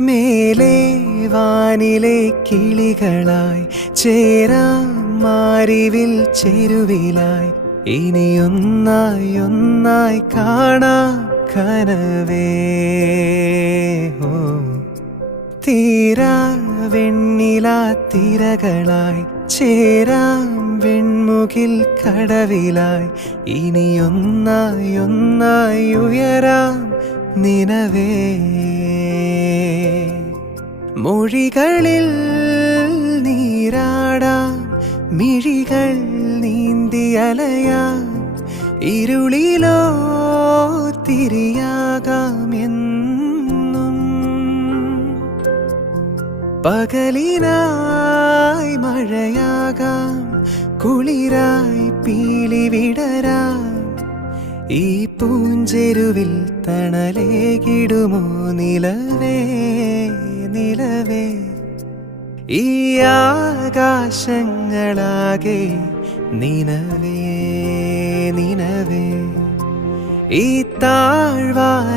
മേലെ വാനിലെ കിളികളായി ചേരാം മാരിവിൽ ചെരുവിലായി ഇനിയൊന്നായി ഒന്നായി കാണാം കനവേ. ഓ തീരാ വെണ്ണിലാ തിരകളായി ചേരാം വെൺമുകിൽ കടവിലായി ഇനിയൊന്നായി ഒന്നായി ഉയരാം നിനവേ. മൊഴികളിൽ നീരാടാം മിഴികൾ നീന്തി അലയാം ഇരുളിലോ തിരിയാകാം എന്നും. പകലിനായി മഴയാകാം കുളിരായി പീലി വിടരാം ഈ പൂഞ്ചെരുവിൽ തണലേകിടുമോ നിലവേ നിലവേ. ഈ ആകാശങ്ങളാകെ നിനവേ നിനവേ. ഈ താഴ്വാ